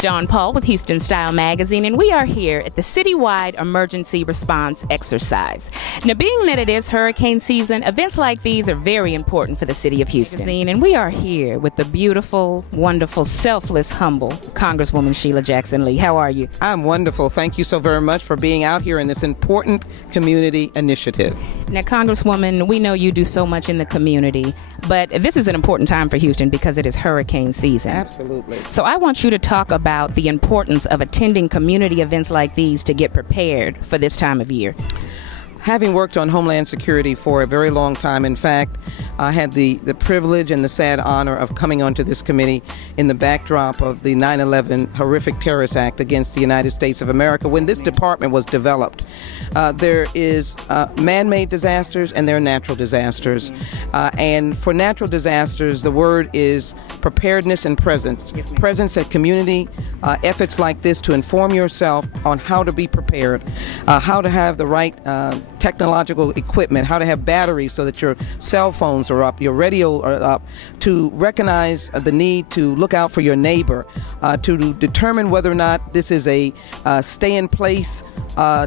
Dawn Paul with Houston Style Magazine, and we are here at the citywide emergency response exercise. Now, being that it is hurricane season, events like these are very important for the city of Houston. And we are here with the beautiful, wonderful, selfless, humble Congresswoman Shelia Jackson Lee. How are you? I'm wonderful. Thank you so very much for being out here in this important community initiative. Now, Congresswoman, we know you do so much in the community, but this is an important time for Houston because it is hurricane season. Absolutely. So I want you to talk about the importance of attending community events like these to get prepared for this time of year. Having worked on Homeland Security for a very long time, in fact, I had the privilege and the sad honor of coming onto this committee in the backdrop of the 9/11 horrific terrorist act against the United States of America. When this department was developed, there is man-made disasters and there are natural disasters. And for natural disasters, the word is preparedness and presence. Presence at community efforts like this to inform yourself on how to be prepared, how to have the right technological equipment, how to have batteries so that your cell phones are up, your radio are up, to recognize the need to look out for your neighbor, to determine whether or not this is a stay-in-place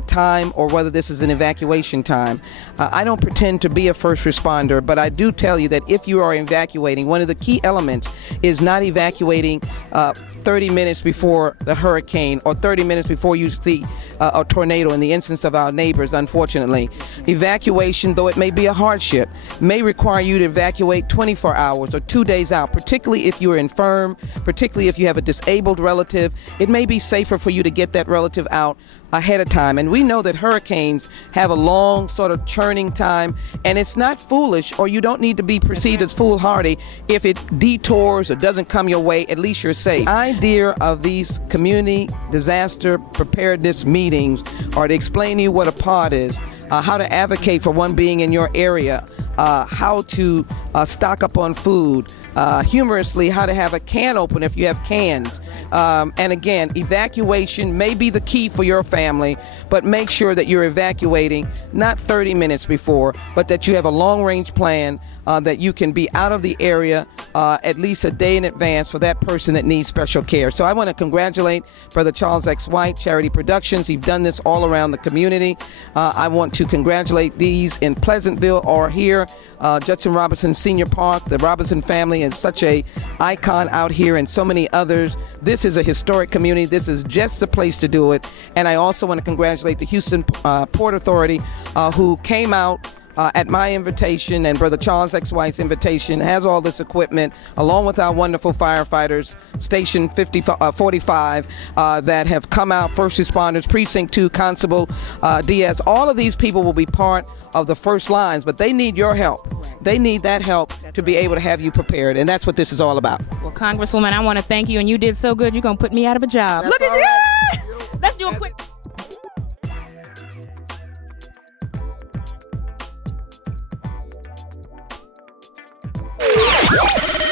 time or whether this is an evacuation time. I don't pretend to be a first responder, but I do tell you that if you are evacuating, one of the key elements is not evacuating 30 minutes before the hurricane or 30 minutes before you see a tornado in the instance of our neighbors, unfortunately. Evacuation, though it may be a hardship, may require you to evacuate 24 hours or 2 days out, particularly if you're infirm, particularly if you have a disabled relative. It may be safer for you to get that relative out ahead of time. And we know that hurricanes have a long sort of churning time, and it's not foolish, or you don't need to be perceived as foolhardy if it detours or doesn't come your way. At least you're safe. The idea of these community disaster preparedness meetings are to explain to you what a pod is, how to advocate for one being in your area, how to stock up on food, humorously, how to have a can opener if you have cans. And again, evacuation may be the key for your family, but make sure that you're evacuating not 30 minutes before, but that you have a long-range plan that you can be out of the area at least a day in advance for that person that needs special care. So I want to congratulate Brother Charles X. White, Charity Productions. He's done this all around the community. I want to congratulate these in Pleasantville or here, Judson Robinson Senior Park. The Robinson family is such a icon out here, and so many others. This is a historic community. This is just the place to do it. And I also want to congratulate the Houston Port Authority who came out at my invitation and Brother Charles X. White's invitation, has all this equipment, along with our wonderful firefighters, Station 45, that have come out, first responders, Precinct 2, Constable Diaz. All of these people will be part of the first lines, but they need your help. They need that help to be able to have you prepared, and that's what this is all about. Well, Congresswoman, I want to thank you, and you did so good, you're going to put me out of a job. That's Look at right. you! Let's do a quick... Yeah.